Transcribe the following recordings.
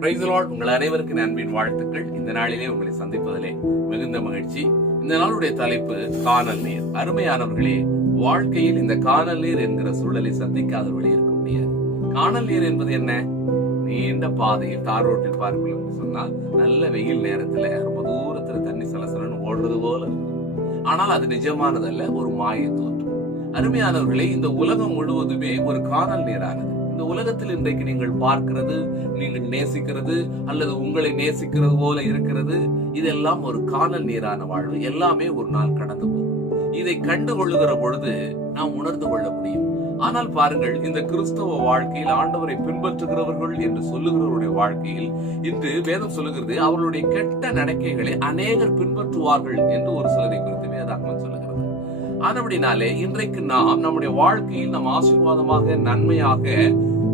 Praise உங்கள் அனைவருக்கு அன்பின் வாழ்த்துக்கள். இந்த நாளிலே உங்களை சந்திப்பதிலே மிகுந்த மகிழ்ச்சி. இந்த நாளுடைய தலைப்பு காணல் நீர். அருமையானவர்களே வாழ்க்கையில் இந்த காணல் நீர் என்கிற சூழலை சந்திக்காதவர்களே இருக்க முடியாது. காணல் நீர் என்பது என்ன? நீண்ட பாதையில் தார் ரோட்டில் பார்க்கணும் சொன்னால் நல்ல வெயில் நேரத்துல ரொம்ப தூரத்துல தண்ணி சலசலன்னு ஓடுறது போல ஆனால் அது நிஜமானதல்ல ஒரு மாய தோற்றம். அருமையானவர்களே இந்த உலகம் முழுவதுமே ஒரு காணல் நீரானது. இந்த உலகத்தில் இன்றைக்கு நீங்கள் பார்க்கிறது நீங்கள் நேசிக்கிறது அல்லது உங்களை நேசிக்கிறது போல இருக்கிறது இதெல்லாம் ஒரு காணல் நீரான வாழ்வு. எல்லாமே ஒரு நாள் கடந்து போகும். இதை கண்டு கொள்ளுகிற பொழுது நாம் உணர்ந்து கொள்ள முடியும். ஆனால் பாருங்கள் இந்த கிறிஸ்தவ வாழ்க்கையில் ஆண்டவரை பின்பற்றுகிறவர்கள் என்று சொல்லுகிறவருடைய வாழ்க்கையில் இன்று வேதம் சொல்லுகிறது அவர்களுடைய கெட்ட நடக்கைகளை அநேகர் பின்பற்றுவார்கள் என்று ஒரு சிலரை குறித்து வேதாகமம் சொல்லுகிறது. ஆனபடினாலே இன்றைக்கு நாம் நம்முடைய வாழ்க்கையில் நம் ஆசீர்வாதமாக நன்மையாக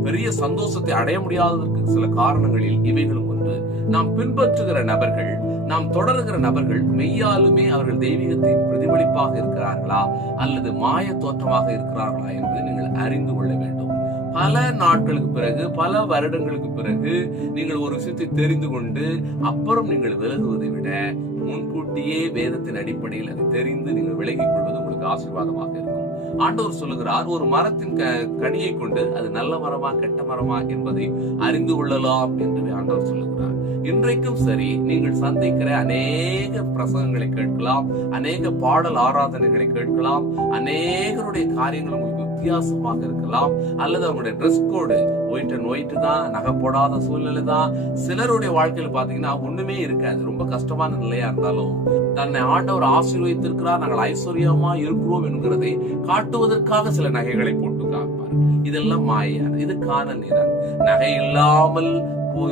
பெரிய சந்தோஷத்தை அடைய முடியாததற்கு சில காரணங்களில் இவைகளும் ஒன்று நாம் பின்பற்றுகிற நபர்கள் நாம் தொடருகிற நபர்கள் மெய்யாலுமே அவர்கள் தெய்வீகத்தின் பிரதிபலிப்பாக இருக்கிறார்களா அல்லது மாய தோற்றமாக இருக்கிறார்களா என்று நீங்கள் அறிந்து கொள்ள வேண்டும். பல நாட்களுக்கு பிறகு பல வருடங்களுக்கு பிறகு நீங்கள் ஒரு விஷயத்தை தெரிந்து கொண்டு அப்புறம் நீங்கள் விலகுவதை விட முன்கூட்டியே வேதத்தின் அடிப்படையில் அதை தெரிந்து நீங்கள் விலகிக் கொள்வது உங்களுக்கு ஆசீர்வாதமாக இருக்கும். ஆண்டவர் சொல்லுகிறார் ஒரு மரத்தின் க- கனியை கொண்டு அது நல்ல மரமா கெட்ட மரமா என்பதை அறிந்து கொள்ளலாம் என்று ஆண்டவர் சொல்லுகிறார். இன்றைக்கும் சரி நீங்கள் சந்திக்கிற அநேக பிரசங்கங்களை கேட்கலாம் அநேக பாடல் ஆராதனைகளை கேட்கலாம் அநேகருடைய காரியங்கள் உங்களுக்கு வித்தியாசமாக இருக்கலாம். அல்லது அவங்களுடைய dress code white and white தான் நகை போடாத சூழ்நிலை தான். சிலருடைய வாழ்க்கையில பாத்தீங்கன்னா ஒண்ணுமே இருக்காது. ரொம்ப கஷ்டமான நிலையா இருந்தாலும் தன்னை ஆண்டவர் ஆசீர்வதித்திருக்கிறார் நாங்கள் ஐஸ்வர்யமா இருக்கிறோம் என்கிறதை காட்டுவதற்காக சில நகைகளை போட்டு காப்பார். இதெல்லாம் மாயான இது காணல் நிறம் நகை இல்லாமல்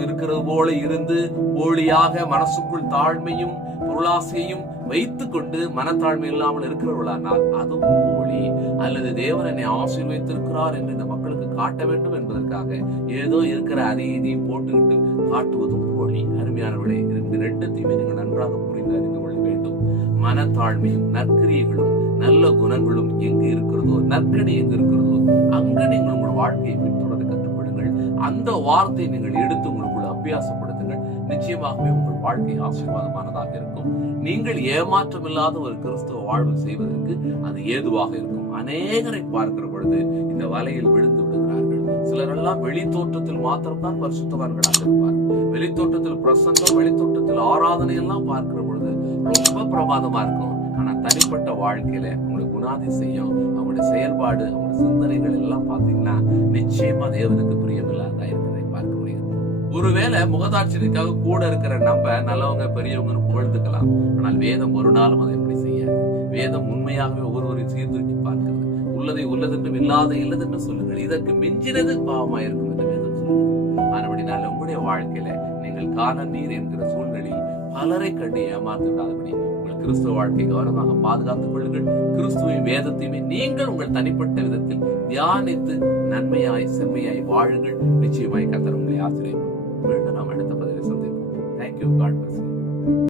இருக்கிறது போல இருந்து போலியாக மனசுக்குள் தாழ்மையும் பொருளாசையும் வைத்துக் கொண்டு மனத்தாழ்மை இல்லாமல் இருக்கிறவர்களானால் அதுவும் போலி. அல்லது தேவன் என்னை ஆசீர்வைத்திருக்கிறார் என்று இந்த மக்களுக்கு காட்ட வேண்டும் என்பதற்காக ஏதோ இருக்கிற அதை இதையும் போட்டுக்கிட்டு காட்டுவதும் போலி. அருமையானவர்களே இந்த ரெண்டத்தையுமே நீங்கள் நன்றாக புரிந்து அறிந்து கொள்ள வேண்டும். மனத்தாழ்மையும் நற்கிரியைகளும் நல்ல குணங்களும் எங்கு இருக்கிறதோ நற்கடி எங்கு இருக்கிறதோ அங்கு நீங்கள் உங்களோட வாழ்க்கையை பின்தொடர அந்த வார்த்தையை நீங்கள் எடுத்து உங்களுக்குள்ள அபியாசப்படுத்துங்கள். நிச்சயமாகவே உங்கள் வாழ்க்கை ஆசீர்வாதமானதாக இருக்கும். நீங்கள் ஏமாற்றம் இல்லாத ஒரு கிறிஸ்தவ வாழ்வு செய்வதற்கு அது ஏதுவாக இருக்கும். அநேகரை பார்க்கிற பொழுது இந்த வலையில் விழுந்து விடுகிறார்கள். சிலரெல்லாம் வெளி தோற்றத்தில் மாத்திரம்தான் பரிசுத்தவான்களாக இருப்பார் வெளி பிரசங்கம் வெளி ஆராதனை எல்லாம் பார்க்கிற பொழுது ரொம்ப பிரமாதமா இருக்கும். ஆனா தனிப்பட்ட வாழ்க்கையில அவங்களுடைய குணாதிசயம் அவங்களுடைய செயல்பாடு அவங்களுடைய சிந்தனைகள் எல்லாம் பாத்தீங்கன்னா நிச்சயமா தேவனுக்கு பிரியமில்லாதா இருக்கிறதை பார்க்க முடியும். ஒருவேளை முகதாட்சியத்துக்காக கூட இருக்கிற நம்ம நல்லவங்க பெரியவங்கன்னு புகழ்ந்துக்கலாம். ஆனால் வேதம் ஒரு நாளும் அதை எப்படி செய்யாது. வேதம் உண்மையாகவே ஒவ்வொருவரையும் சீர்தூக்கி பார்க்கிறது. உள்ளதை உள்ளதென்றும் இல்லாத இல்லதென்றும் சொல்லுங்கள். இதற்கு மிஞ்சினது பாவமா இருக்கும் என்று வேதம் சொல்லுங்கள் ஆனபடினால உங்களுடைய வாழ்க்கையில நீங்கள் காண நீர் என்கிற சூழ்நிலையில் பலரை கண்டு ஏமாந்துடாதபடி உங்கள் கிறிஸ்துவ வாழ்க்கை கவனமாக பாதுகாத்துக் கொள்ளுங்கள். கிறிஸ்துவின் வேதத்தையுமே நீங்கள் உங்கள் தனிப்பட்ட விதத்தில் தியானித்து நன்மையாய் செம்மையாய் வாழுங்கள். நிச்சயமாய் கத்தர் உங்களை ஆசிரியர். மீண்டும் நாம் அடுத்த பதிவில் சந்திப்போம். Thank you God plus